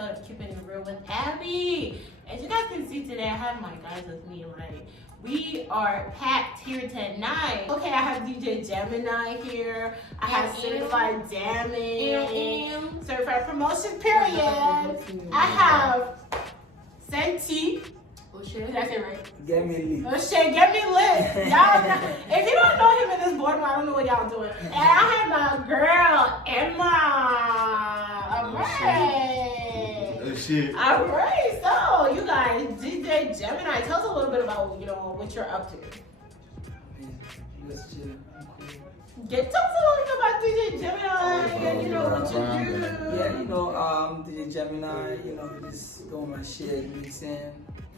episode of Keeping It Real with Abby. As you guys can see today, I have my guys with me, right? We are packed here tonight. Okay, I have DJ Gemini here. I have Certified Damage, Certified Promotion, period. I have Senti. Oh shit, did I say right? Get me lit. Oh shit, get me lit. Y'all, if you don't know him in this boardroom, I don't know what y'all doing. And I have my girl, Emma. Alright. Oh shit. Alright, so you guys, DJ Gemini, tell us a little bit about, what you're up to. Just chill. I'm cool. Tell us a little bit about DJ Gemini and what you do. Yeah, DJ Gemini, we just doing my shit, mixing,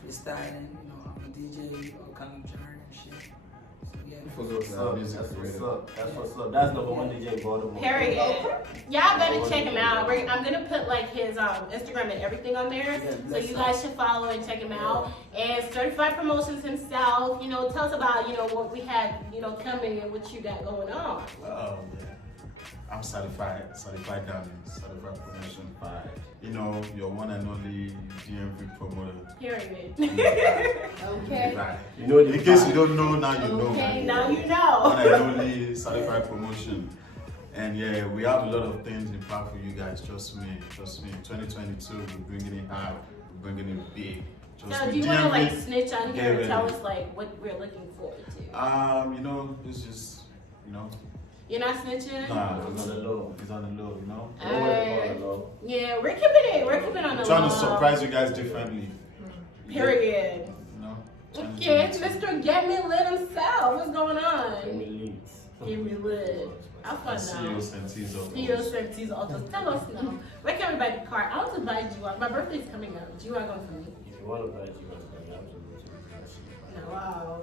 freestyling, I'm a DJ, all kind of genre and shit. So yeah. That's what's up. That's number one DJ in Baltimore. Period. Y'all better check him out. I'm gonna put like his Instagram and everything on there, so you guys should follow and check him out. And Certified Promotions himself, tell us about what we had coming and what you got going on. Oh man, I'm certified diamond, certified promotion 5. Your one and only DMV promoter. Period. Okay. Okay. In case you don't know, now you know. Okay, now you know. One and only certified promotion. And yeah, we have a lot of things in plan for you guys. Trust me. 2022, we're bringing it hard. We're bringing it big. So do you want to snitch on here and tell us what we're looking forward to? It's just, You're not snitching? Nah, it's on the low, Yeah, we're keeping it on the low. Trying to surprise you guys differently. Period. Okay, Mr. Get Me Lit himself. What's going on? Get Me Lit. Have fun now. CEO Senti's Autos. Tell us now. Where can we buy the car? I want to buy G-Wagon. My birthday's coming up. G-Wagon for me. If you want to buy G-Wagon, Wow.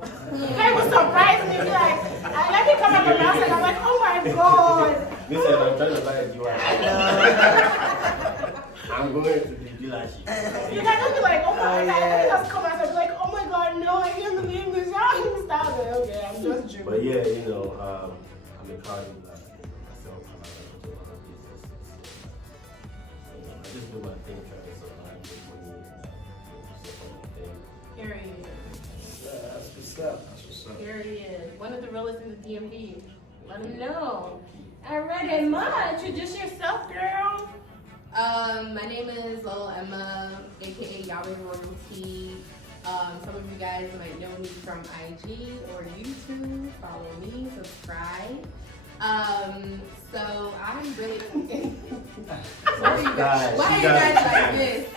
Hey, was surprised me. Like, let me come up with mouse and I'm like, oh my god. Listen, I'm trying to buy a G-Wagon. I'm going to the dealership. You guys will be like, oh my god. Let me just come out and be like, oh my god, no, I can't believe this. Y'all stop it. Okay, I'm just joking. But yeah, I'm a car dealer. I sell cars. I just do my thing, try to survive, make money, support my thing. Period. That's what's up. Period. One of the realest in the DMV. Let them know. Alright, Emma, introduce yourself, girl. My name is Little Emma, aka Yahweh Royalty. Some of you guys might know me from IG or YouTube. Follow me, subscribe. So I'm really. Why are you guys like this?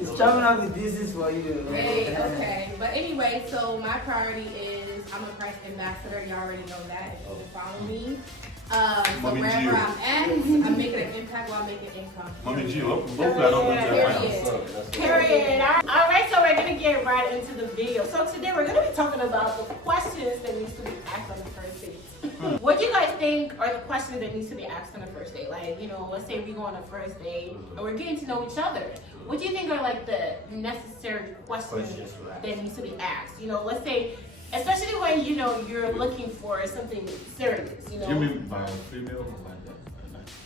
It's coming up with this is for you. Hey, okay. But anyway, so my priority is I'm a Christ ambassador. Y'all already know that if you follow me. So wherever I'm at, I'm making an impact while making income. Mommy G, hopefully I don't go to Period. Alright, so we're going to get right into the video. So today we're going to be talking about the questions that needs to be asked on the first date. What do you guys think are the questions that needs to be asked on the first date? Like, let's say we go on a first date and we're getting to know each other. What do you think are like the necessary questions that needs to be asked? Let's say, especially when you're looking for something serious. You mean by female or by that?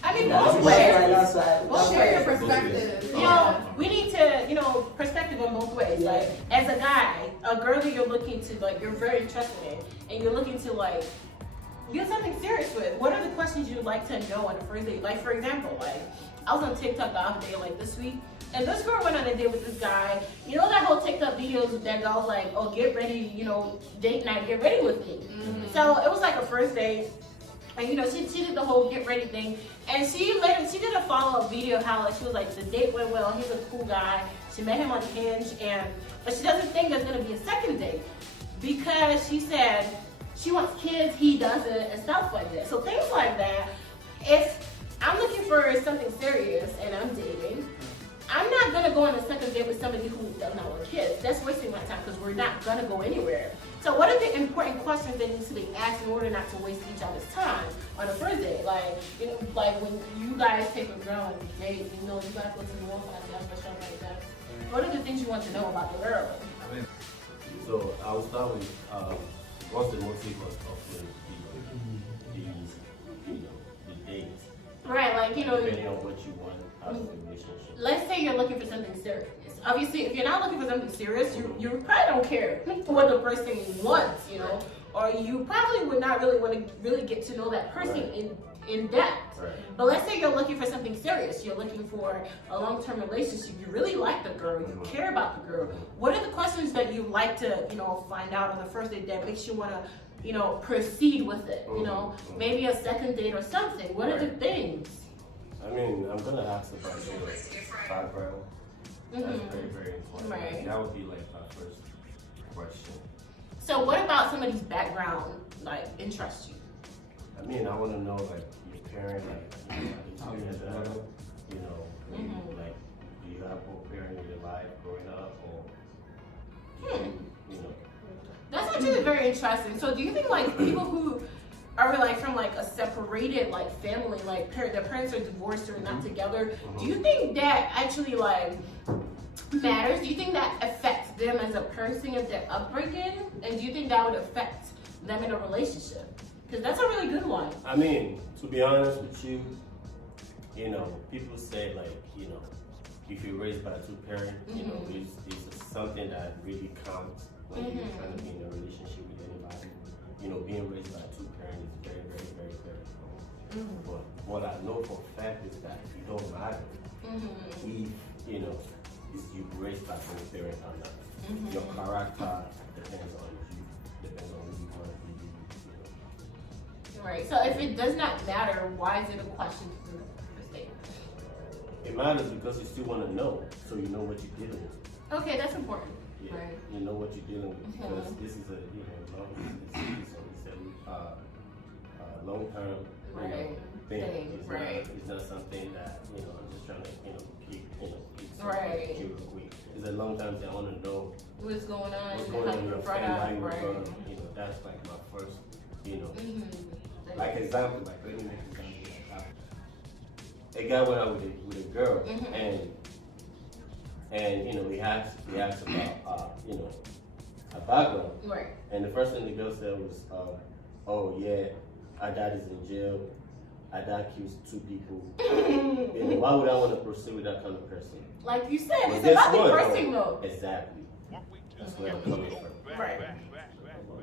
I mean both ways. Share your perspective. We need to, perspective in both ways. Yeah. Like, as a guy, a girl that you're looking to, like, you're very interested in, and you're looking to, like, get something serious with. What are the questions you'd like to know on the first date? Like, for example, I was on TikTok the other day, like this week, and this girl went on a date with this guy. That whole TikTok videos that goes like, oh, get ready, date night, get ready with me. Mm-hmm. So it was like a first date. And she did the whole get ready thing, and she did a follow-up video how she was like, the date went well, he's a cool guy. She met him on Hinge, but she doesn't think there's gonna be a second date because she said she wants kids, he doesn't, and stuff like that. So things like that. If I'm looking for something serious and I'm dating, I'm not gonna go on a second date with somebody who does not want kids. That's wasting my time because we're not gonna go anywhere. So what are the important questions that need to be asked in order not to waste each other's time on a first date? Like, like when you guys take a girl on a date, you guys go to the room like that, or something like that. What are the things you want to know about the girl? So I'll start with what's the motive of the date? Right, like, you know, depending on what you want out of the relationship. let's say you're looking for something serious. Obviously, if you're not looking for something serious, you probably don't care what the person wants, you know, or you probably would not really want to really get to know that person in depth. Right. But let's say you're looking for something serious. You're looking for a long-term relationship. You really like the girl. You care about the girl. What are the questions that you like to, you know, find out on the first date that makes you want to, you know, proceed with it? You know, maybe a second date or something. What are the things? I mean, I'm gonna ask about your background. That's very, very important. Right. That would be like my first question. So what about somebody's background, like, interests you? I mean, I want to know like your parents, like you know, like do you have both parents in your life growing up, or you know? That's actually very interesting. So do you think like people who are like from like a separated like family, like their parents are divorced or not together, do you think that actually like matters? Do you think that affects them as a person of their upbringing? And do you think that would affect them in a relationship? Because that's a really good one. I mean, to be honest with you, you know, people say like, you know, if you're raised by two parents, you know, it's something that really counts when you're trying to be in a relationship with anybody. You know, being raised by two parents is very, very, very, very important. But what I know for a fact is that it don't matter if, you know, if you raised by both parents or not. Your character depends on you, depends on who you want to be, you know. Right. So if it does not matter, why is it a question to the first date? It matters because you still want to know, so you know what you're dealing with. Okay, that's important. Yeah, Right. you know what you're dealing with because this is a long-term thing. It's not something that I'm just trying to keep Right. keep it quick. It's a long-term thing. I want to know What's going on? what's going on in your Right. family. Right. That's like my first. Like example, like let me make an example. A guy went out with a girl and he asked about her background. Right. And the first thing the girl said was, "Oh yeah, our dad is in jail. Our dad kills 2 people. Why would I want to proceed with that kind of person?" Like you said, But it's guess about the what, person though? though. Exactly. That's where I'm coming from. Right.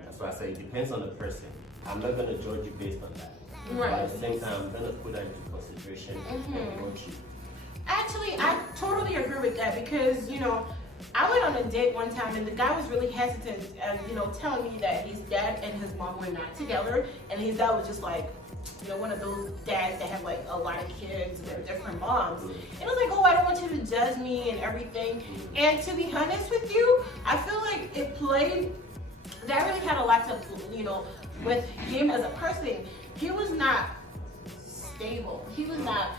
That's why I say it depends on the person. I'm not gonna judge you based on that. Right. But at the same time, I'm gonna put that into consideration and watch you. Actually, I totally agree with that because, I went on a date one time and the guy was really hesitant and, telling me that his dad and his mom were not together and his dad was just like, one of those dads that have like a lot of kids and they're different moms. And I was like, oh, I don't want you to judge me and everything. And to be honest with you, I feel like that really had a lot to, with him as a person. He was not stable. He was not,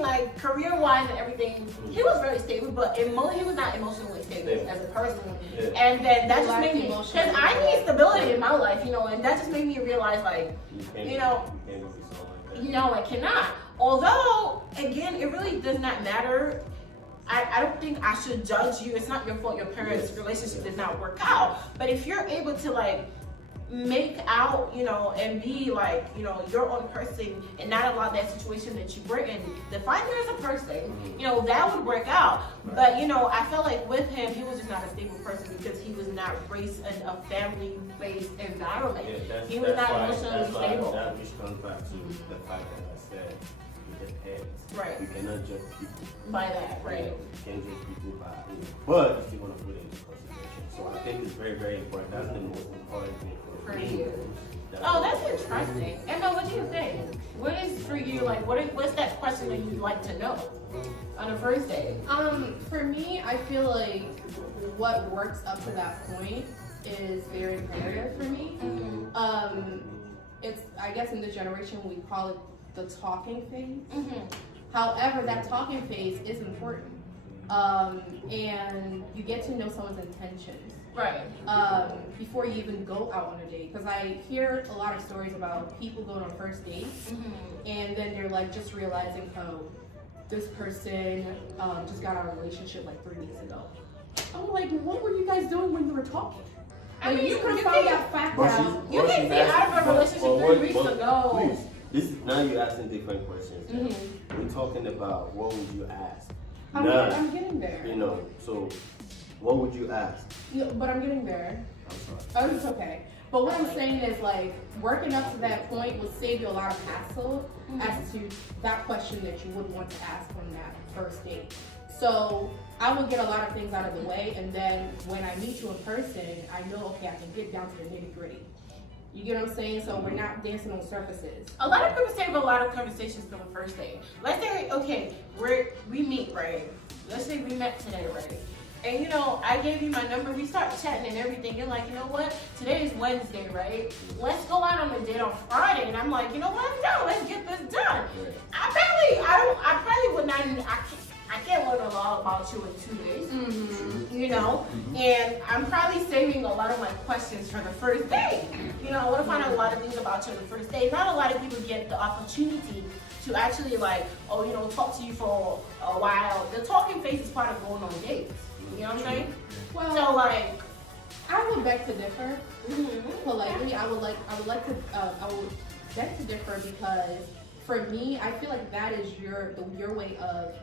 like career-wise and everything, he was very stable, but he was not emotionally stable as a person. Yeah. And then that just made me, Emotional. because I need stability in my life, and that just made me realize, like, You can't be someone like that. no, I cannot. Although, again, it really does not matter. I don't think I should judge you. It's not your fault your parents' relationship did not work out. But if you're able to, like, make out, and be like, your own person and not allow that situation that you were in define you as a person, that would work out. But, I felt like with him, he was just not a stable person because he was not raised in a family-based environment. Yeah, He was not emotionally that's why stable. that which comes back to the fact that I said it depends. Right. You cannot judge people. By that, right. You can't judge people by but you still want to put it into consideration. So I think it's very, very important. That's the most important thing for me. you. Oh, that's interesting. Emma, what do you think? What is for you, like, what's that question that you'd like to know on a first date? For me, I feel like what works up to that point is very imperative for me. It's, I guess in this generation we call it the talking phase. However, that talking phase is important. And you get to know someone's intentions. Right. Before you even go out on a date. Because I hear a lot of stories about people going on first dates and then they're like just realizing, oh, this person just got out of a relationship like 3 weeks ago. I'm like, what were you guys doing when you were talking? I mean, you could have you found can't- that fact But out. You can't be out of a relationship 3 weeks ago. Please, now you're asking different questions. We talking about what would you ask. I'm getting there. You know, so what would you ask? Yeah, but I'm getting there. I'm sorry. Oh, it's okay. But what I'm saying is, like, working up to that point would save you a lot of hassle as to that question that you would want to ask on that first date. So I would get a lot of things out of the way, and then when I meet you in person, I know, okay, I can get down to the nitty gritty. You get what I'm saying? So we're not dancing on surfaces. A lot of people save a lot of conversations for the first date. Let's say, okay, we meet, right? Let's say we met today, right? And you know, I gave you my number, we start chatting and everything. You're like, you know what? Today is Wednesday, right? Let's go out on a date on Friday. And I'm like, you know what? No, let's get this done. I probably would not, I can't learn a lot about you in 2 days, you know? And I'm probably saving a lot of my questions for the first date. You know, I want to find out a lot of things about you on the first date. Not a lot of people get the opportunity to actually like, oh, you know, talk to you for a while. The talking phase is part of going on dates. You know what I'm saying? Well, So like, I would beg to differ. Politely, I would beg to differ because for me, I feel like that is your way of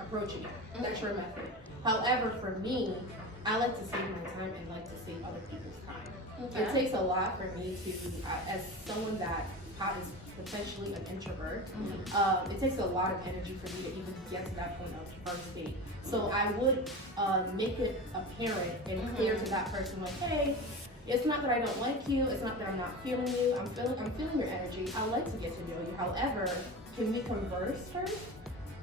approaching it. That's your method. However, for me, I like to save my time and like to save other people's time. Okay. It takes a lot for me to, as someone that is potentially an introvert, it takes a lot of energy for me to even get to that point of first date. So I would make it apparent and clear to that person, like, hey, it's not that I don't like you. It's not that I'm not feeling you. I'm feeling your energy. I like to get to know you. However, can we converse first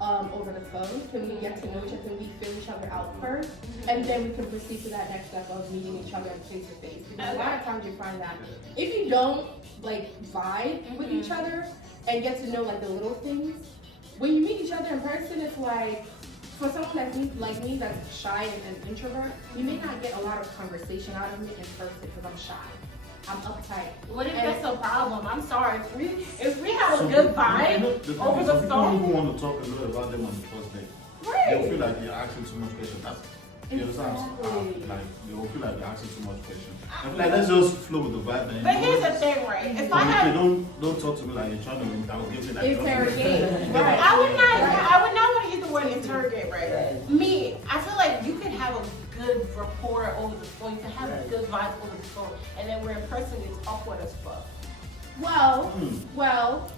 over the phone? Can we get to know each other? Can we feel each other out first? And then we can proceed to that next step of meeting each other face to face. Because a lot of times you find that if you don't like vibe with each other and get to know like the little things, when you meet each other in person, it's like, for someone like me that's shy and an introvert, you may not get a lot of conversation out of me in person because I'm shy. I'm uptight. what if that's a problem? I'm sorry. If we have a good vibe over the People phone, who want to talk a lot about them on the first date. They'll feel like you're asking too much questions. You understand? Like they'll feel like you're asking too much questions. I feel like let's just flow with the vibe. And But here's the thing, right? If I if have, you don't talk to me like you're trying to, I will give you like Interrogate. Right. I would not want to use the word interrogate, right? Me, I feel like you could have a good rapport over the phone. You can have a good vibe over the phone, and then we're in person, it's awkward as fuck. Well,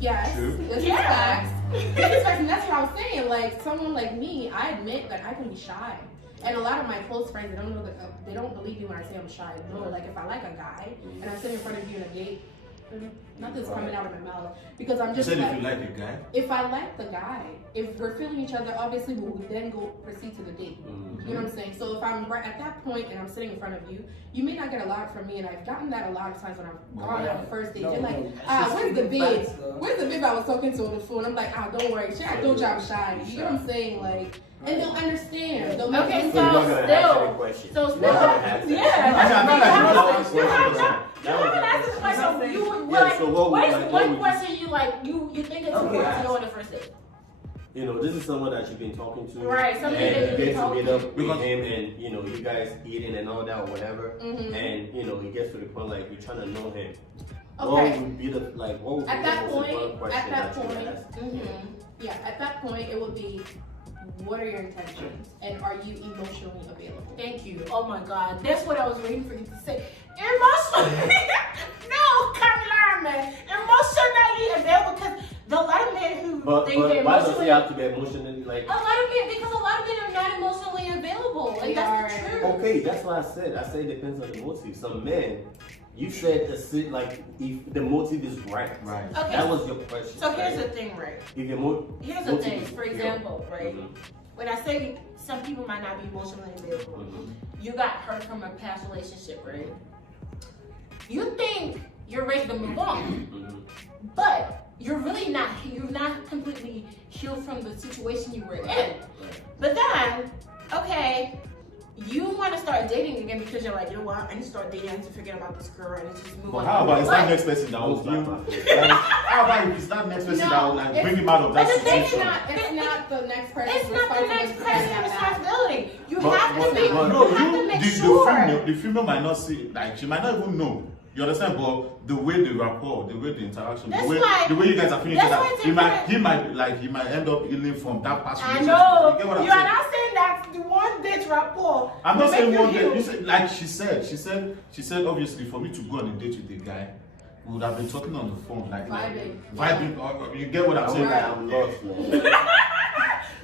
yes. True. This is Yeah. facts. This is facts, and that's what I was saying. Like someone like me, I admit that I can be shy. And a lot of my close friends, they don't know that they don't believe me when I say I'm shy. No, like if I like a guy and I'm sitting in front of you in a date, nothing's coming out of my mouth because I'm You just said like, if you like a guy. if I like the guy, if we're feeling each other, obviously we would then go proceed to the date. You know what I'm saying? So if I'm right at that point and I'm sitting in front of you, you may not get a lot from me, and I've gotten that a lot of times when I've gone on a first date. They're like, where's the babe? Where's the babe I was talking to on the phone? I'm like, don't worry, shit, I told you I'm shy. You know what I'm saying? Like, and they'll understand. They'll make Okay, it So you're not gonna still- answer the question. So You're still, not gonna answer yeah. that. You haven't asked this question. You would Yeah, like, so what what would- is like, what one would you- question you think it's important to know on the first date? You know, this is someone that you've been talking to. Right, somebody that and you've you been get to meet talking up with him, and you know, you guys eating and all that, or whatever. And you know, it gets to the point like you're trying to know him. What Okay. would be the what would be At the that most point, important question at that that you would point, ask? yeah, at that point, it would be, what are your intentions, and are you emotionally available? Thank you. Oh my God, that's what I was waiting for you to say. Emotionally, no, Caroline, man. Emotionally available, because a lot of men who But think they're why does emotionally, he have to be emotionally like? a lot of men, because a lot of men are not emotionally available, They and that's the are. truth. Okay, that's what I said. I said it depends on the motive. Some men, you said like if the motive is right. Right. Okay. That was your question. So here's right? the thing, right? If your Here's the motive thing. is For pure. example, right? When I say some people might not be emotionally available, you got hurt from a past relationship, right? You think you're ready to move on, but you're really not. You're not completely healed from the situation you were in. But then, okay, you want to start dating again because you're like, you know what? I need to start dating. I need to forget about this girl. I need to just move But on. how about it's that But- next person that was That was you? not my Like, how about if it's that next person that will like bring him out of that But the thing is situation? It's not the next person's It's not the next person's responsibility. You But- have to be. No, You have to make the sure. female might not see, like she might not even know You understand? But the way the rapport, the way the interaction, That's the way why- the way you guys are feeling that's each other, why it's he might end up healing from that past I relationship. know. You get what I'm You are saying? not saying that the one date rapport. I'm not will saying make one heal. day. You said, like she said obviously for me to go on a date with a guy, we would have been talking on the phone vibing. Or you get what I'm saying? I'm lost, man.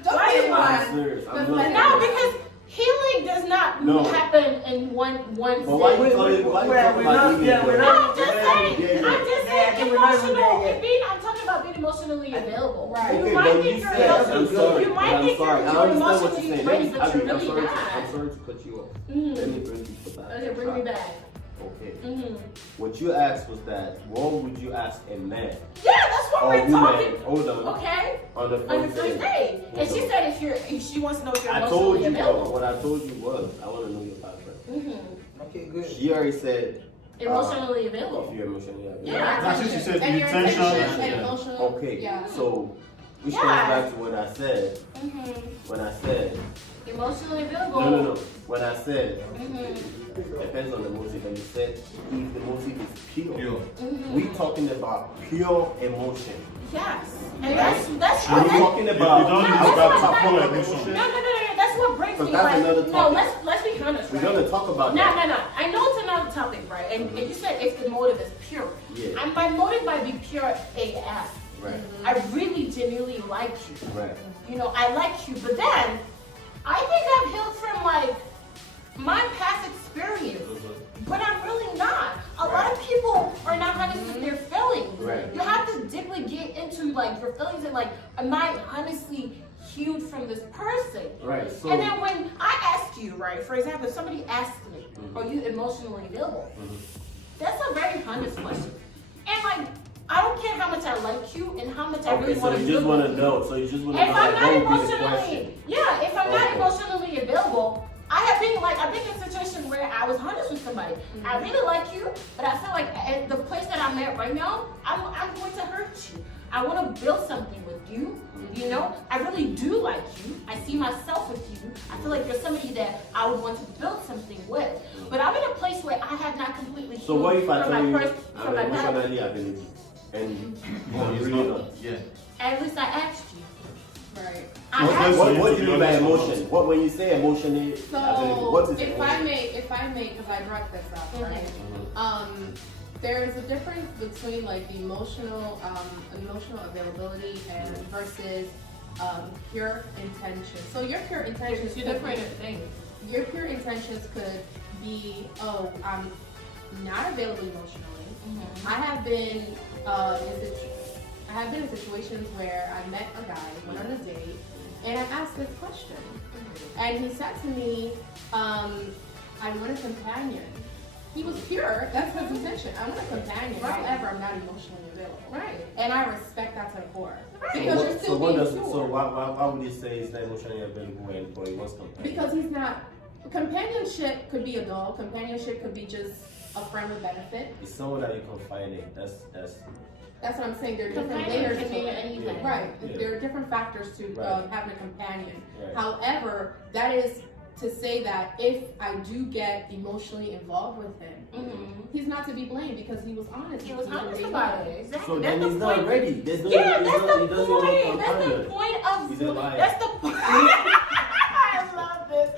Why you I'm lying? serious. I'm But lost. No, because healing does not No. happen in one But why you sitting. talking we're about not- healing, yeah, though? we're No, not- I'm just Yeah, saying. yeah, yeah. I'm just Yeah, saying we're not even emotional. there yet. I'm talking about being emotionally available. Right. You Okay, might but think you you're said, I'm emotionally. sorry, You might but I'm think sorry. you're I understand what emotionally you're saying. raised, but Abby, you're I'm really sorry, not. I'm sorry to cut you off. Mhm. Let me bring you back. Okay, bring me back. Okay. Mm-hmm. What you asked was that, what would you ask a man Yeah, that's what or we're woman, talking. hold on, Okay, on the on the first first date? date, and she Hold on. said if she wants to know if you're I told emotionally you, available. what I told you was, I want to know your background. Mm-hmm. Okay, good. She already said, Emotionally if available. you're emotionally available. Yeah. That's what she said. And The your intention. intention and Yeah. emotional. Okay, Yeah. so, which Yeah. goes back to what I said, Mm-hmm. when I said, Emotionally available. no, when I said, Mm-hmm. depends on the motive, and you said, if the motive is pure. Pure. Mm-hmm. We talking about pure emotion. Yes, and that's Are what. we That's, talking You about don't need to No, grab that's to what- full no, emotion. no. That's what brings But me. that's Like, another no, topic. let's be honest. We're Right? gonna talk about No. that. I know it's another topic, right? And you said if the motive is pure. Yeah. And my motive might be pure AF. Right, I really genuinely like you. right. You know, I like you, but then I think I'm healed from like my past experience. But I'm really not. A lot of people are not honest with their feelings. Right. You have to deeply get into like your feelings and like, am I honestly healed from this person? Right, so, And then when I ask you, right, for example, if somebody asks me, are you emotionally available? That's a very honest question. And like, I don't care how much I like you and how much I really okay, so want to you build just want with to you. know, so you just want to If know, I'm like, not what would be the emotionally, question? yeah, if I'm not Okay. emotionally available, I've been in situations where I was honest with somebody. I really like you, but I feel like at the place that I'm at right now, I'm going to hurt you. I want to build something with you. You know, I really do like you. I see myself with you. I feel like you're somebody that I would want to build something with. But I'm in a place where I have not completely healed So what if I from tell my you, first, from my I'm past. emotionally available, and No, you're it's really not. not? Yeah. At least I asked you. Right. I What's asked that? What, you. what do you mean by emotion? What, when you say emotionally available, what So is if emotion? I may, because I brought this up, right? Mhm. There's a difference between like emotional availability and versus pure intention. So your pure intentions Two could different be, things. your pure intentions could be, oh, I'm not available emotionally. I have been in situations where I met a guy, went on a date, and I asked this question, and he said to me, I want a companion. He was pure. That's his intention. I want a companion. Right. However, I'm not emotionally available. Right. And I respect that to the core. Right. Because you're still being pure. So why would you say he's not emotionally available when he wants companion? Because he's not. Companionship could be a dog. Companionship could be just a friend with benefit. It's someone that you confide in. That's That's what I'm saying. There are different Companion layers can to mean it. anything. Right. Yeah. There are different factors to Right. having a companion. right. However, that is to say that if I do get emotionally involved with him, he's not to be blamed because he was honest. He was with me honest from day about one. it. Exactly. So That's then he's the not point. ready. There's no, Yeah, he that's doesn't the want point. a That's the companion. point of. He's a liar. That's the point. I love this.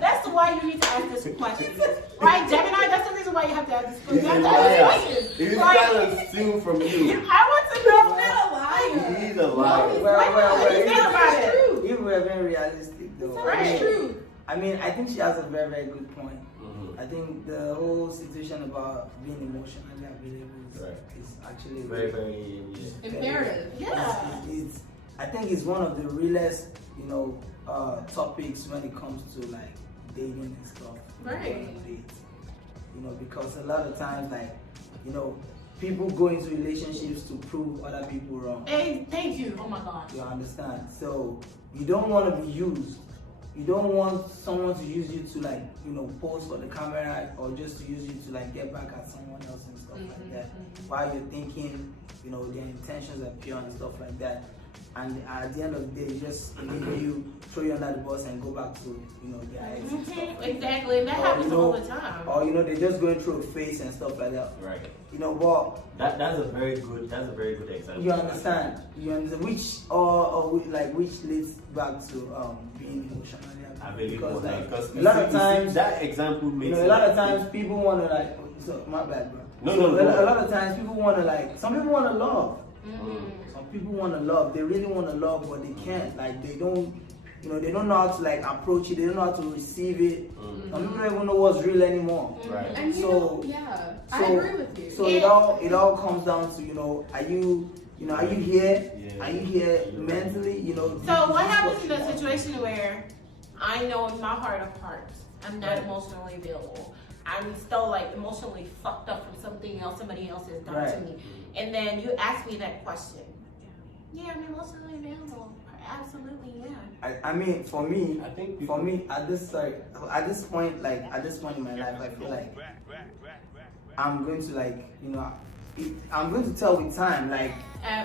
That's why you need to ask this question, right, Gemini? That's the reason why you have to ask this question. He's a You have to ask liar. this question. He's Right? trying to steal from you. I want to know. He's a liar. Well, He's if- saying about it. True. If we're being realistic though, Right. It's true. I mean, I think she has a very, very good point. Mhm. I think the whole situation about being emotionally available Right. is actually Very, very. Yeah. Imperative. Yeah. It's I think it's one of the realest, topics when it comes to like dating and stuff. Right. Dates. Because a lot of times, like, people go into relationships to prove other people wrong. Hey, thank you. Oh my God. You understand? So you don't want to be used. You don't want someone to use you to pose for the camera or just to use you to get back at someone else and stuff like that. While you're thinking, their intentions are pure and stuff like that. and at the end of the day, just leave you, throw you under the bus, and go back to their ex and stuff like that. Exactly, and that happens all the time. Or they're just going through a phase and stuff like that. Right. But That's a very good example. you understand, which leads back to being emotionally available. Because a lot of times that example makes a lot of times people want to so my bad, bro. No. A lot of times people want to some people want to love. Mm-hmm. Some people want to love. They really want to love, but they can't. They don't. They don't know how to approach it. They don't know how to receive it. Some people don't even know what's real anymore. Right. And I agree with you. So it all comes down to are you here? Yeah. Are you here mentally? So what happens in a situation where I know in my heart of hearts I'm not emotionally available? I'm still emotionally fucked up from something else somebody else has done to me, and then you ask me that question. Yeah, I'm emotionally available. Absolutely, yeah. I mean, for me, I think at this point in my life, I feel like I'm going to I'm going to tell with time.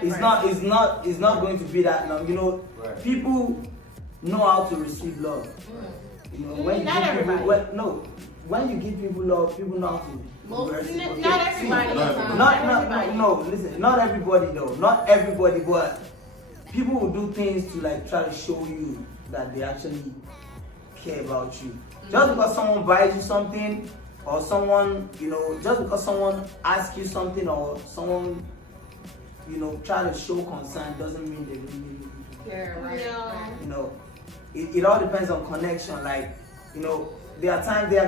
It's not going to be that long. People know how to receive love. When you give people, when you give people love, people know how to. Not everybody. Listen, not everybody though. Not everybody, but people will do things to try to show you that they actually care about you. Just because someone buys you something, or someone, just because someone asks you something, or someone, try to show concern, doesn't mean they really Yeah, right. It all depends on connection. There are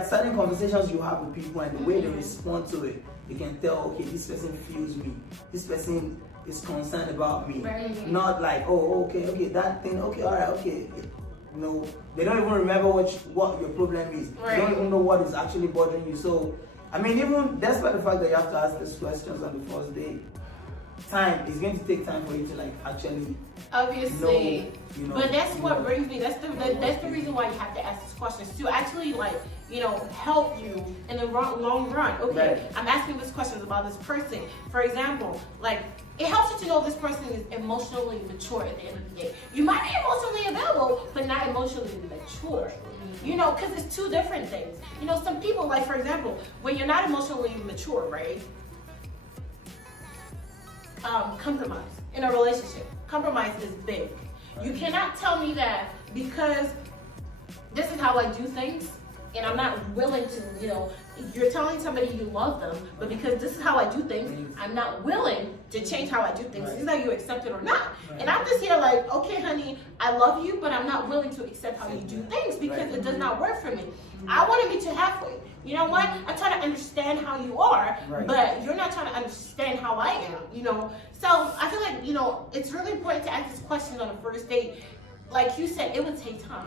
certain conversations you have with people, and the way they respond to it, you can tell, okay, this person feels me. This person is concerned about me. Right. Not okay, that thing, okay, all right, okay. They don't even remember what your problem is. Right. They don't even know what is actually bothering you. So, even despite the fact that you have to ask these questions on the first day, it's going to take time for you to actually obviously know, but that's what brings me, that's the reason why you have to ask these questions, to actually help you in the long run. Okay, right. I'm asking these questions about this person. For example, it helps you to know this person is emotionally mature at the end of the day. You might be emotionally available, but not emotionally mature. Because it's two different things. Some people, for example, when you're not emotionally mature, right? Compromise in a relationship. Compromise is big. You cannot tell me that because this is how I do things, and I'm not willing to, you're telling somebody you love them, but because this is how I do things, I'm not willing to change how I do things. It's either you accept it or not. And I'm just here okay, honey, I love you, but I'm not willing to accept how you do things because it does not work for me. I want to meet you halfway. You know what? I'm trying to understand how you are, but you're not trying to understand how I am, So I feel like, it's really important to ask these questions on a first date. Like you said, it would take time.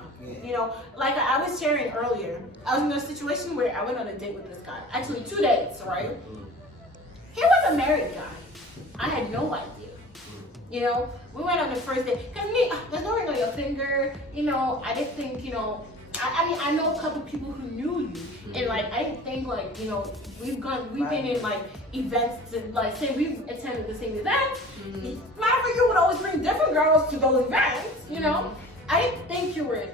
Like I was sharing earlier, I was in a situation where I went on a date with this guy. Actually, 2 dates, right? He was a married guy. I had no idea. We went on the first date. Because me, there's no ring on your finger. I didn't think, I know a couple people who knew you, and I didn't think we've been in events and say we've attended the same events. Whenever you would always bring different girls to those events, I didn't think you were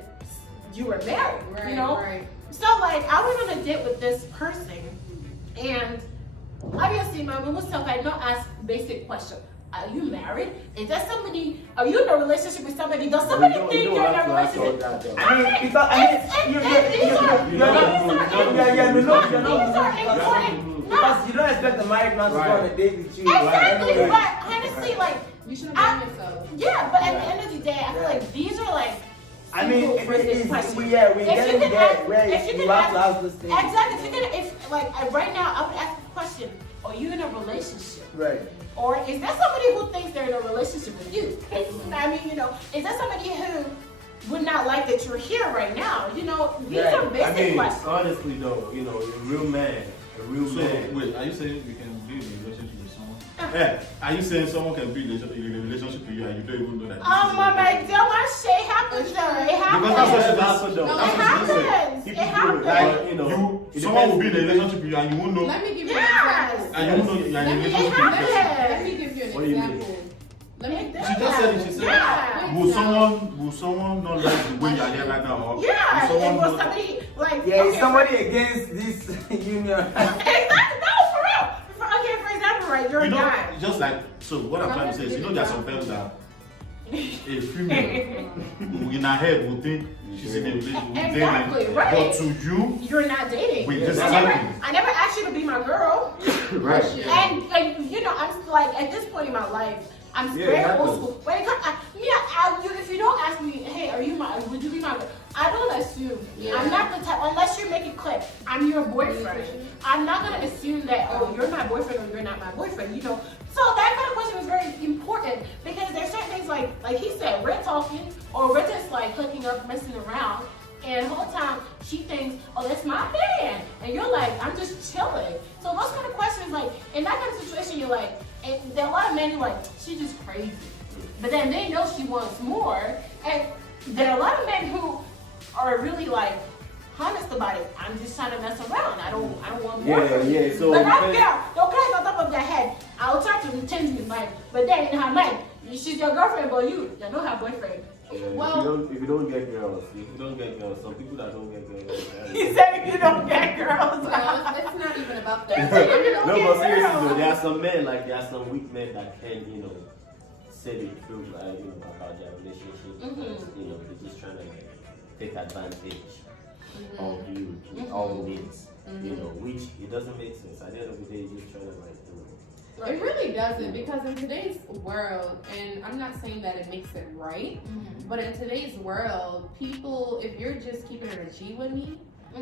married, Right. So I went on a date with this person, and obviously my mom was I not ask basic questions. Are you married? Is that somebody? Are you in a relationship with somebody? Does somebody think you're in a relationship? Because you don't expect a married man to go on a date with you. Exactly, but honestly, you should have done yourself. Yeah, but at the end of the day, I feel like these are we get where you have to ask this thing. Exactly. If right now, I would ask the question: are you in a relationship? Right. Or is that somebody who thinks they're in a relationship with you? Is that somebody who would not like that you're here right now? These are basic questions. Honestly though, a real man. Wait, are you saying you can be in a relationship with someone? Are you saying someone can be in a relationship with you and you don't even know that? Oh my God, my shit happens though. It happens. Because that's what she It happens. It happens. Someone will be in a relationship with you and you won't know. Let me give you an example. And you won't know you're in a relationship with you. Let me give you an example. She just said it. She said, Yeah. will someone not like the way you're here right now? Or Yeah, will and someone was not- somebody like Yeah, is okay, somebody against this union? Exactly, no, for real. Okay, for example, right, you're You a know, guy. just like, so what I'm trying to say is, you know, there are some fellas that a female in her head will think she's in a relationship with Exactly, them, right. but to you, You're not dating. we just I never asked you to be my girl. right. And you know, I'm like at this point in my life, I'm Yeah, very that old does. school. When it comes, if you don't ask me, hey, would you be my? I don't assume. Yeah. I'm not the type unless you make it clear. I'm your boyfriend. I'm not gonna assume that you're my boyfriend or you're not my boyfriend. You know. So that kind of question was very important because there's certain things like he said, we're talking or we're just like hooking up, messing around. And the whole time she thinks, oh, that's my man. And you're like, I'm just chilling. So those kind of questions, like, in that kind of situation, you're like, and there are a lot of men who are like, she's just crazy. But then they know she wants more. And there are a lot of men who are really like, honest about it. I'm just trying to mess around. I don't want more Yeah, from you. yeah, so but that depends- girl, don't crack on top of their head. I'll try to pretend you like, but then in her mind, she's your girlfriend, but you don't have boyfriend. Yeah, Well- if you don't get girls, some people that don't get girls. He said you don't get girls. Well, it's not even about that. You don't No, get but seriously girls. though, there are some men, like there are some weak men that can, say they feel like, about their relationship, because, they're just trying to like, take advantage of you, all needs, which it doesn't make sense. At the end of the day, you're just trying to like, It really doesn't, because in today's world, and I'm not saying that it makes it right, but in today's world, people, if you're just keeping it a G with me,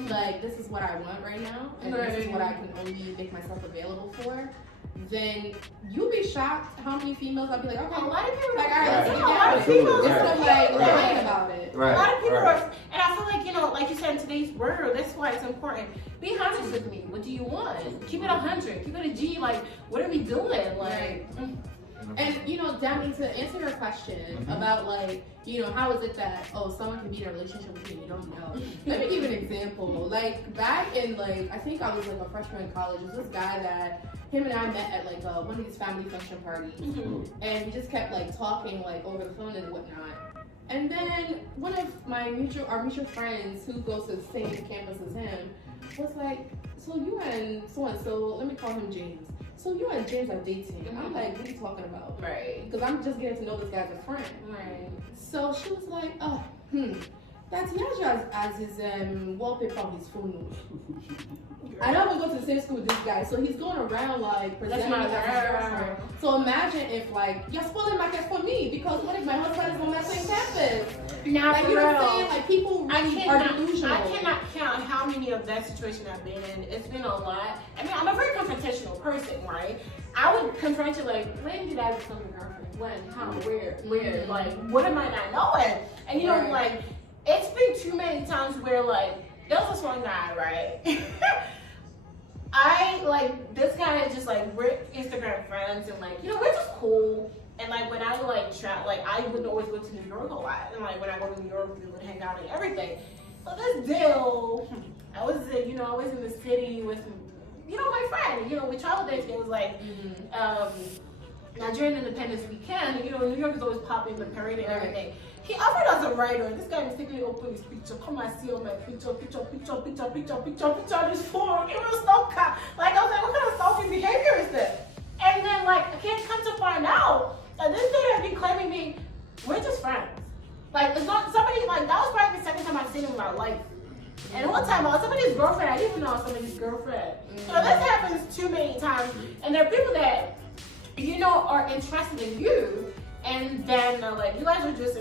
like this is what I want right now, and this is what I can only make myself available for, then you'll be shocked how many females I'll be like, okay, A lot of people like, don't all right, let's yeah, get a lot down. of people It's don't some think like that. lying about it. A lot of people Right. are, and I feel like, like you said in today's world, that's why it's important. Be honest with me. What do you want? Keep it 100. Keep it a G. Like, what are we doing? Like, And Danny, to answer your question about like, how is it that someone can be in a relationship with you and you don't know? Let me give you an example. Like back in like I think I was like a freshman in college. There's this guy that him and I met at like one of these family function parties, and we just kept like talking like over the phone and whatnot. And then one of our mutual friends who goes to the same campus as him was like, so you and so, let me call him James. So you and James are dating. I'm like, what are you talking about? right. Because I'm just getting to know this guy as a friend. Right. So she was like, that's Yaja as his wallpaper on his phone. I know we go to the same school with this guy, so he's going around like presenting my me as his girl. girlfriend. So imagine if like you're spoiling my case for me, because what if my husband is on that same campus? Now, Like for you know what I'm real, saying? Like people I really are cannot delusional. count how many of that situation I've been in. It's been a lot. I mean, I'm a very confrontational person, right? I would confront you like, when did I become your girlfriend? When? How? Where? Like, what am I not knowing? And Right. like, it's been too many times where like, there was this one guy, right? I like this guy is just like we're Instagram friends and like we're just cool and like when I like like I would always go to New York a lot and like when I go to New York we would hang out and everything. So this deal, I was in the city with my friend. We traveled there. It was like Nigerian Independence Weekend. New York is always popping the parade and everything. He offered us a rider. This guy mistakenly opened his picture. Come and see all my picture on his phone. It was so like I was like, what kind of stalking behavior is this? And then like I can't come to find out that this dude has been claiming me. We're just friends. Like it's not somebody like that was probably the second time I've seen him in my life. And one time I was somebody's girlfriend. I didn't even know I was somebody's girlfriend. So this happens too many times. And there are people that are interested in you. And then like you guys are just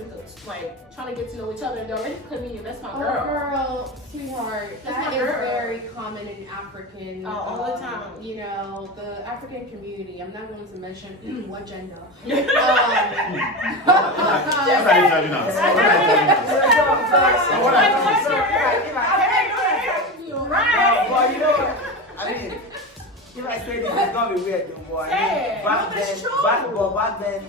like trying to get to know each other. They're already putting you. That's my girl. Girl, sweetheart, That's that my is girl. very common in African. All the time. The African community. I'm not going to mention what gender. What are you having No, but you know what? I mean, if I say this, it's gonna be weird, though, boy. Say it. Back No, it's then, true. back then,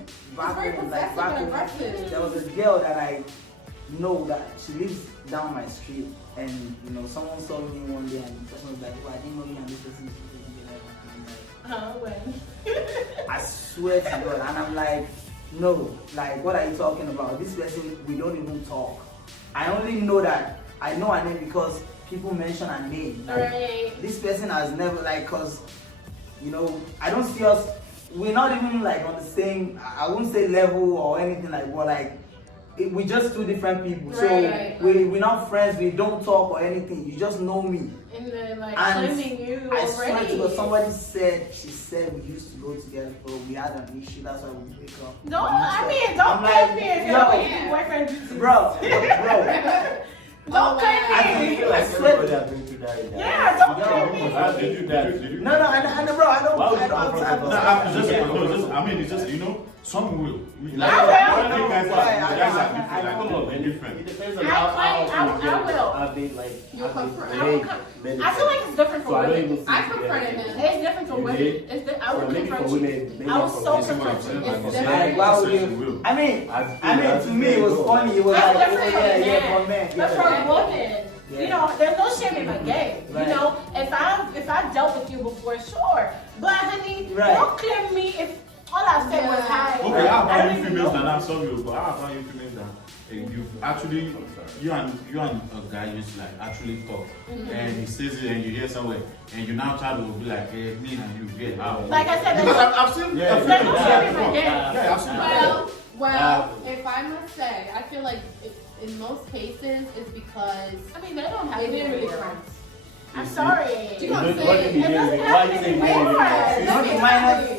very possessive and aggressive. there was a girl that I know that she lives down my street, and someone saw me one day, and the person was like, "Oh, I didn't know you and this person." When? I swear to God, and I'm like, no, like what are you talking about? This person, we don't even talk. I only know that I know her name because people mention her name. Like, Right. this person has never like, cause you know, I don't see us. We're not even like on the same. I wouldn't say level or anything like. But like, we're just two different people. So Right. we're not friends. We don't talk or anything. You just know me. And then like And claiming you I swear already. to God, somebody said she said we used to go together, but we had an issue. That's why we break up. Don't, I mean, don't I'm claim like, me if yo, you're with your boyfriend. bro. Don't claim I me. feel like I swear everybody to- has been through that. in their Yeah, life. don't Yo, claim me. Did you did you? No, bro. I don't. Why would I you don't have confront time for them? No, that. I'm just, no, just, I mean, it's just, you know, some will. Like, I will. you guys Why? are, you guys are I different, Come like, on, man. different. It depends on I how claim- I will. I've been like. You'll I've been confront- I will many- come- many I feel like times. it's different for So I don't women. even see I it confronted together. him. It's different for You women. did? I would Or maybe confront for you. women, maybe I was for so women. See what I'm confront saying? you. Like, It's it's different. Like, why would Yes, you? you will. I mean, to me, it was funny. It was That's like, different oh, for yeah, men. for men. But for a woman, Yeah. you know, there's no shame in my game. Right. You know, if I dealt with you before, sure. But honey, Right. don't claim me if all I said was Yeah. hi. Okay, how I about don't you even females know. that I'm sorry, but how about you females that you've actually, you and a guy used to like actually talk, and he says it and you hear somewhere, and you now try to be like, hey, me and you get out. Like I said, Because that's I've seen, Yeah, I've There's seen no that shame in my before. game. Yeah, I've seen that. Well, if I must say, I feel like in most cases it's because I mean, they don't have it to didn't really be count. I'm sorry. Do you know what I'm What saying? did he It doesn't do? have Why to you be say more.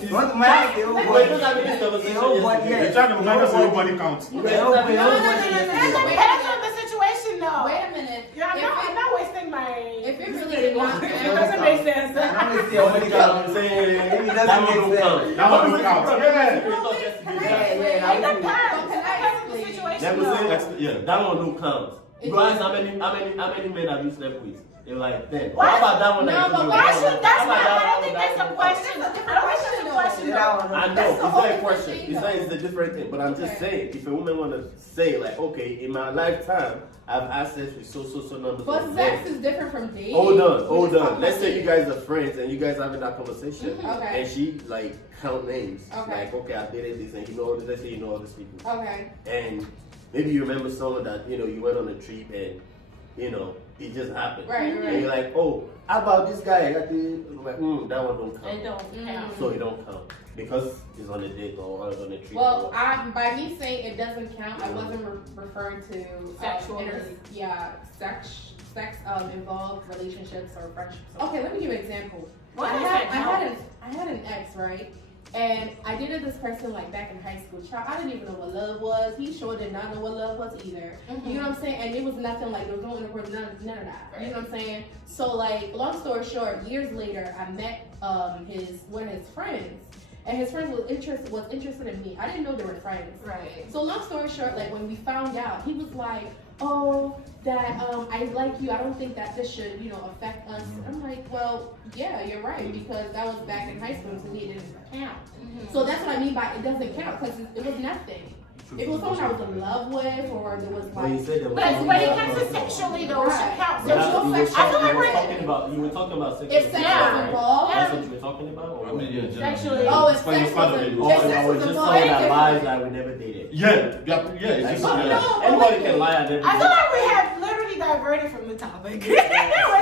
You want to minus the whole Wait, body. look at this conversation The whole body, yesterday. You're trying to remind us everybody counts. The whole body. No, no, no, no, no. Wait. It depends on the situation, though. Wait a minute. Yeah, If I'm it- not wasting my. if it really did not It doesn't make sense. I'm gonna say, You oh, know what I'm saying? Maybe That that's one what don't count. That one don't count. Yeah. Can We I talked yesterday. explain? Yeah, It depends. But can I It depends on the explain? situation, That was though. it. Yeah, that one don't count. It Bro, does. how many men have you slept with? They're like 10. What? How about that one? No, that but you why do? Should, that's How not, about that I don't one think that that's a you- question. I don't think that's a question, Yeah, though. I know, That's it's the whole not a different question. thing, It's though. not, it's a different thing. But I'm just Okay. saying, if a woman want to say, like, okay, in my lifetime, I've had sex with so numbers But of sex men. is different from dating. Hold on, We hold just on. talked Let's about say you dating. guys are friends and you guys having that conversation. Mhm. Okay. And she, like, count names. Okay. Like, okay, I dated this and you know all this. Let's say you know all these people. Okay. And maybe you remember someone that, you know, you went on a trip and, you know, it just happened. Right, And right. you're like, oh, how about this guy? That like, that one don't It count. don't count. So it don't count because it's on a date or on a trip. Well, by me saying it doesn't count, I wasn't referring to Sexual. sex involved relationships or friendships. Okay, let me give you an example. What I does had, that I had count? an I had an ex, right? And I dated this person like back in high school. Child, I didn't even know what love was. He sure did not know what love was either. Mhm. You know what I'm saying? And it was nothing like there was no intercourse, none of that. You know what I'm saying? So like, long story short, years later, I met one of his friends, and his friends was interested in me. I didn't know they were friends. Right. So long story short, like when we found out, he was like, "Oh, that I like you. I don't think that this should, affect us." I'm like, "Well, yeah, you're right because that was back in high school, so it didn't count." So that's what I mean by it doesn't count because it was nothing. If it was someone I was in love with, or there was When you like, said that, But when it comes to sexually, though, it should count. you were Sexual, I feel like we're. talking about sex. if sex Yeah. was involved, That's what you were talking about? Or I mean, yeah, just, Sexually. Oh, if It's like sex it's part of was it. in- Oh, if sex I was was just involved, saying that it's lies different. that we never dated. yeah, it's just, Oh, yeah. no. Anybody can lie at I feel like we have literally diverted from the topic. We're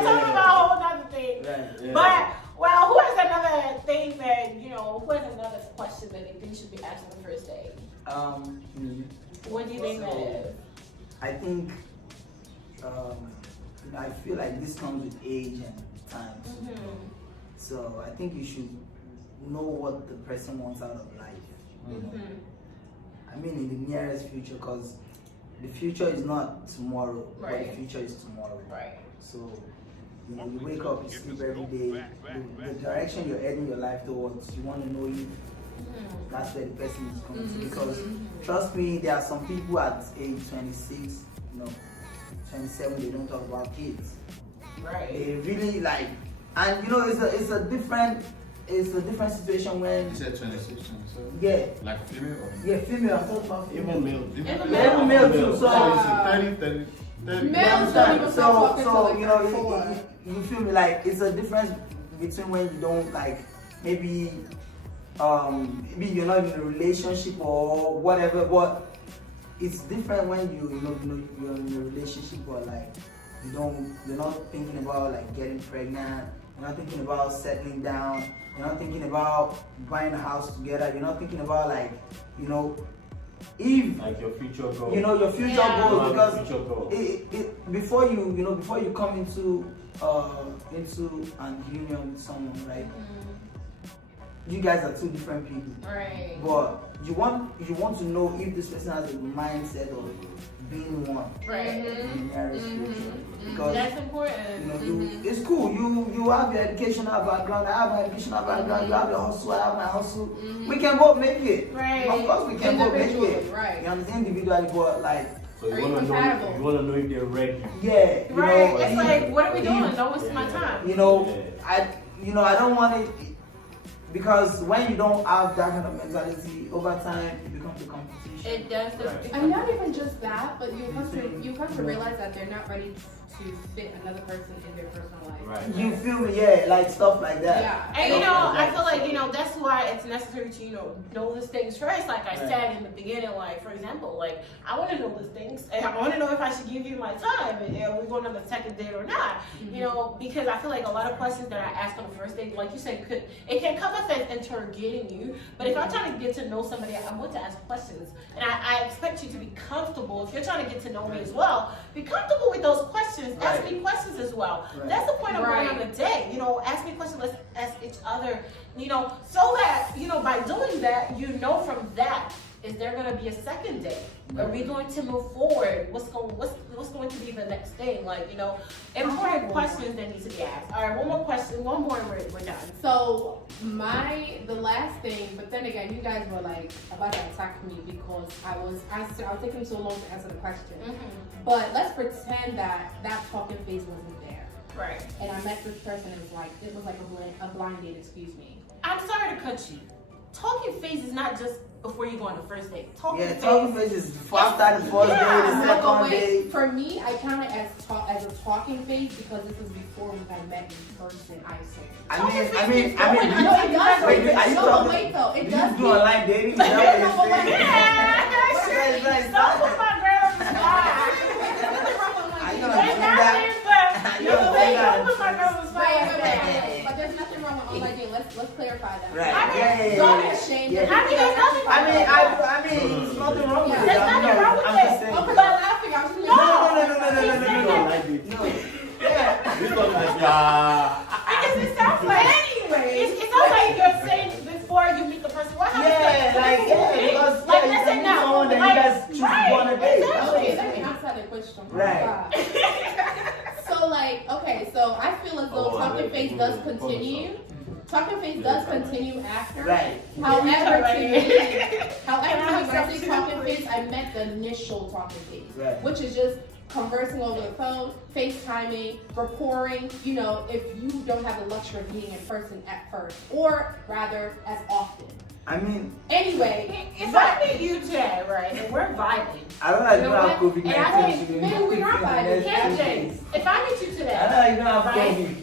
talking about a whole other thing. Yeah. But, well, who has another thing that, who has another question that they think should be asked on the first date? Me. What do you think that is? I think, I feel like this comes with age and time. So I think you should know what the person wants out of life. I mean, in the nearest future, because the future is not tomorrow, but Right. the future is tomorrow. Right. So, you wake up, you sleep every day. The direction you're heading your life towards, you want to know if that's where the person is coming to. Because trust me, there are some people at age 26, 27, they don't talk about kids. Right. They really like, and it's a different situation when You said 26, 27? yeah, Like female or? yeah, female. I'm talking about Even female. male. Even male too. So. So 30. Males don't even start talking till like you know, 34. you feel me? Like it's a difference between when you don't like maybe maybe you're not in a relationship or whatever, but it's different when you're in a relationship, but like you're not thinking about like getting pregnant, you're not thinking about settling down, you're not thinking about buying a house together, you're not thinking about like, if Like your future goal. your future Yeah. goals, because Future goal. before you come into an union with someone, right? You guys are two different people, Right. but you want to know if this person has a mindset of being one Right. in the marriage relationship. Because That's important. it's cool. You have your educational background, I have my educational background, you have your hustle, I have my hustle. We can both make it. Right. Of course we can both make it. Individually, right. You understand, individually, but like, So Are you you wanna compatible? know if they're ready. yeah, Right. It's if- like, what are we doing? if- No, it's my time. I don't want it, because when you don't have that kind of mentality, over time it becomes a competition. It does. Right. And not even just that, but you come to realize that they're not ready to fit another person in their personal life. Right. You feel me? Yeah, like stuff like that. Yeah. And I feel like, that's why it's necessary to, know these things first. Like I Right. said in the beginning, like, for example, like, I want to know these things. And I want to know if I should give you my time. And are we going on the second date or not? Because I feel like a lot of questions that I ask on the first date, like you said, it can come off as interrogating you. But if I'm trying to get to know somebody, I want to ask questions. And I expect you to be comfortable. If you're trying to get to know me as well, be comfortable with those questions. Ask Right. me questions as well. Right. That's the point of going on Right. a date. Ask me questions. Let's ask each other. So that by doing that, from that, is there going to be a second date? Are we going to move forward? What's going to be the next thing? Like important questions that need to be asked. All right, one more question. One more, and we're done. So the last thing, but then again, you guys were like about to attack me because I was taking so long to answer the question. But let's pretend that talking phase wasn't there, Right. and I met this person and it was like a blind date. Excuse me. I'm sorry to cut you. Talking phase is not just before you go on the first date. Yeah, talking phase is after the first Yeah. day, the No, but second day. wait. For me, I count it as a talking phase because this is before I met in person. I say. I mean, No, it does. wait, are you No, talking? but wait though. It You does. do online dating? Is that what you're No, but saying? wait. Don't put my girl on the spot. Are you gonna There's do that? nothing but You don't say that. don't put my girl on the spot. Wait. But there's nothing wrong with online dating. Let's clarify that. Right. I mean, Yeah. Don't be ashamed. Yeah. I mean, there's nothing. I mean, there's nothing wrong with it. There's I mean, nothing wrong with I'm it. just saying. Oh, because I'm laughing. I was just No. No. Like it. No. Yeah. This one is Because it sounds like it sounds like you're saying before you meet the person. What happens? Because like you listen meet now, someone, then you guys choose to go on a date. That's what Okay, I'm let me saying. answer the question. Right. So I feel as though talking phase does continue. Talking phase does continue after. Right. However, to me, when I say something talking quick? phase, I meant the initial talking phase, Right. which is just conversing over the phone, FaceTiming, rapporting. If you don't have the luxury of being in person at first, or rather as often. I mean, Anyway, If I meet you today, right, and we're vibing, I don't know how you You know don't have what? COVID-19. And I think so you maybe know, we're not fix it in the vibing. next here's 2 James. days. If I meet you I today, know how you don't have right, COVID.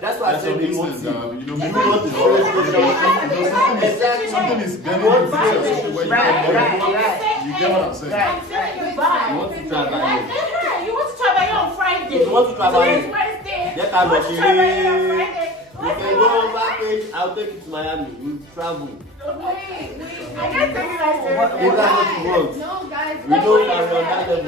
That's why I said we want to. Something is very good when you get what I'm saying. I'm feeling your vibe. You want to try by You want to try by on Friday. You want to try by Today's Wednesday. Get You out want of to try by here. on Friday. You can go backstage. I'll take you to Miami. We'll travel. I can't take you guys What- seriously. what- guys, no, guys. We don't have that level.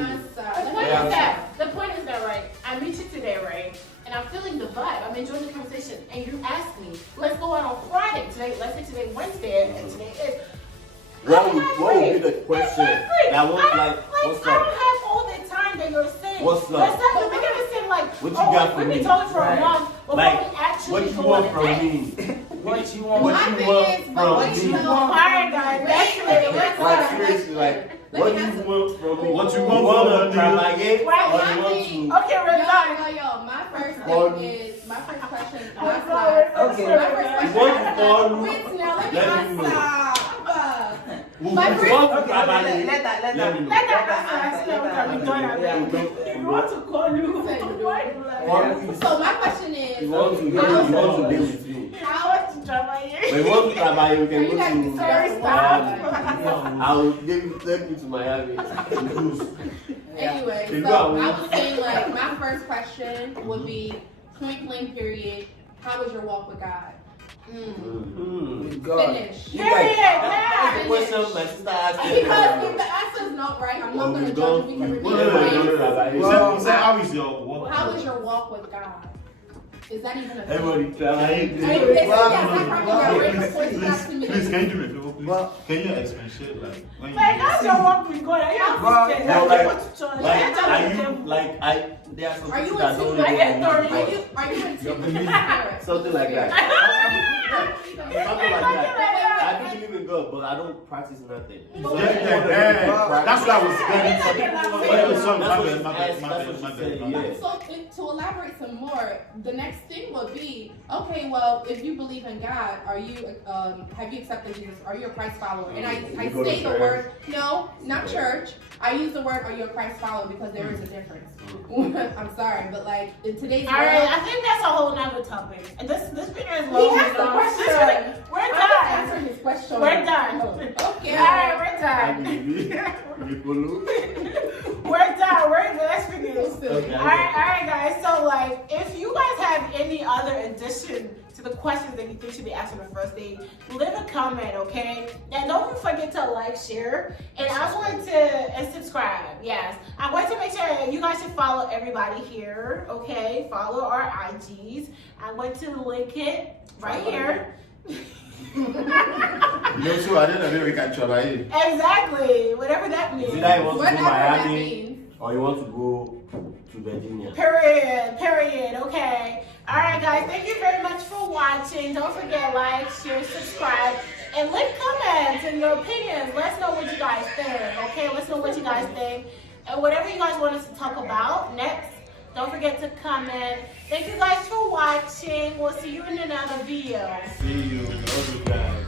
The point is that, right, I meet you today, right, and I'm feeling the vibe, I'm enjoying the conversation, and you ask me, let's go out on Friday, let's say today Wednesday, and today is, What would be the question? That won't I what's don't up? have all the time that you're saying. What's up? Let's not make it seem like, What you got for we've me? been talking for a Right. month before Like, we actually what you go want on a from date. me? What you want? What My you thing want is, from wait, me? no. Alright, guys, that's it. Like seriously, like Let what me you answer- want from me? What you You want wanna from me? try like it, Right, or I you want mean, to? okay, we're done. Yo, my first Call thing me. is, my first question, I'm my sorry. Okay. first You want to call me? Wait, now let me Let me know. answer. My If friend- you want to Okay, travel, let let that me know. Let that answer. If you want to call you, So my question is, You want to deal with me. I want to drama But here. you want to travel, you are can you guys go to sorry, Miami. I will take you to Miami. Anyway, You so go. I was saying like my first question would be point blank period. How was your walk with God? God. Finish. You Period, guys- yeah. That's the question my sister asked me. Because if the answer is not right, I'm not Well, gonna we judge don't- you. We can we- repeat no, it. no, right? no, no, no, no. He said, how is your work? How was your walk with God? Is that even a thing? Everybody travel. Please, can you do me a favor, please? Well- Can you expatiate, like, when you... Like, that's your work with God. Well, There are some Are you people that don't into really Are you into something like that. Something like that. I do believe in God, but I don't practice nothing. So That's what I was getting from. That's what she said, yeah. So to elaborate some more, the next thing would be, okay, well, if you believe in God, are you have you accepted Jesus? Are you a Christ follower? And I You go to say the church? word, no, not church. I use the word, are you a Christ follower? Because there is a difference. I'm sorry, but like in today's All right, world, I think that's a whole nother topic. And this video is he long. asked the question. We're I'm just done. answering his question. We're done. Okay. All right, we're done. We're done. We're good. Let's finish. Okay. All right, guys. So, like, if you guys have any other addition to the questions that you think should be asked on the first date, leave a comment, okay? And don't forget to like, share, and I want to and subscribe. Yes, I want to make sure you guys should follow everybody here, okay? Follow our IGs. I want to link it right here. You too, I didn't know we can travel. Exactly, whatever that means. Did I want to go Whatever that Miami means. or you want to go to Virginia? Period, okay. All right, guys, thank you very much for watching. Don't forget, like, share, subscribe, and leave comments and your opinions. Let's know what you guys think, okay? Let's know what you guys think. And whatever you guys want us to talk about next, don't forget to comment. Thank you guys for watching. We'll see you in another video. See you. Love you guys.